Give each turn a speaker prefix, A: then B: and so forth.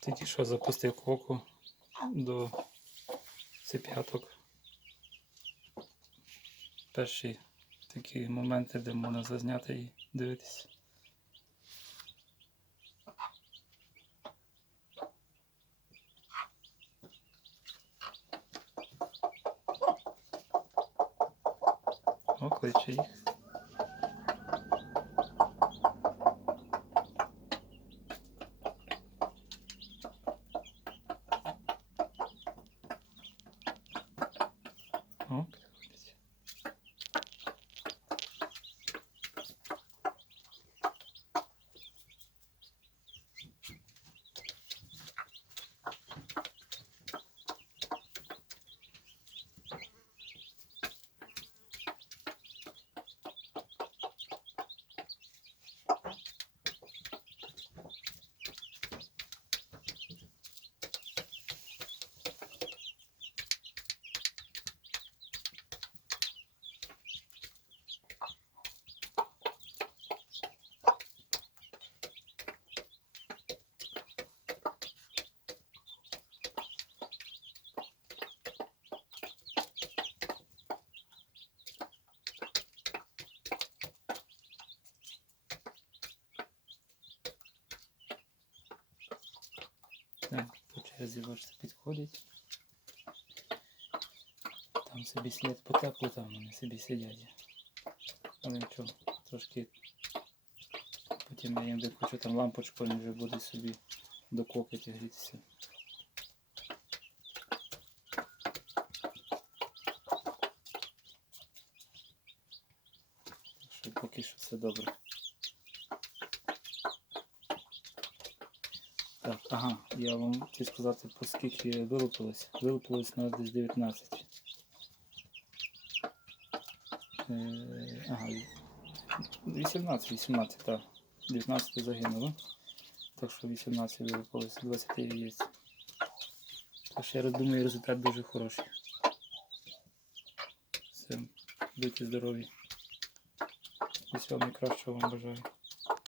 A: Тільки що запустив коку до цеп'яток. Перші такі моменти, де можна зазняти і дивитися. О, кличе їх. О, підходить. Так, по черзі бачите, підходять. Там собі сидять потепло, там вони собі сидять. Але нічого, трошки. Потім я їм виключу там лампочку, вони вже будуть собі докопити грітися. Поки що все добре. Так, ага, я вам хотів сказати, по скільки вилупилось. Вилупилось у нас десь 19. Е, ага, 18, 18, так. 19 загинуло. Так що 18 вилупилось, 20 яєць. Так що я думаю, результат дуже хороший. Все, будьте здорові. Усього найкращого вам бажаю.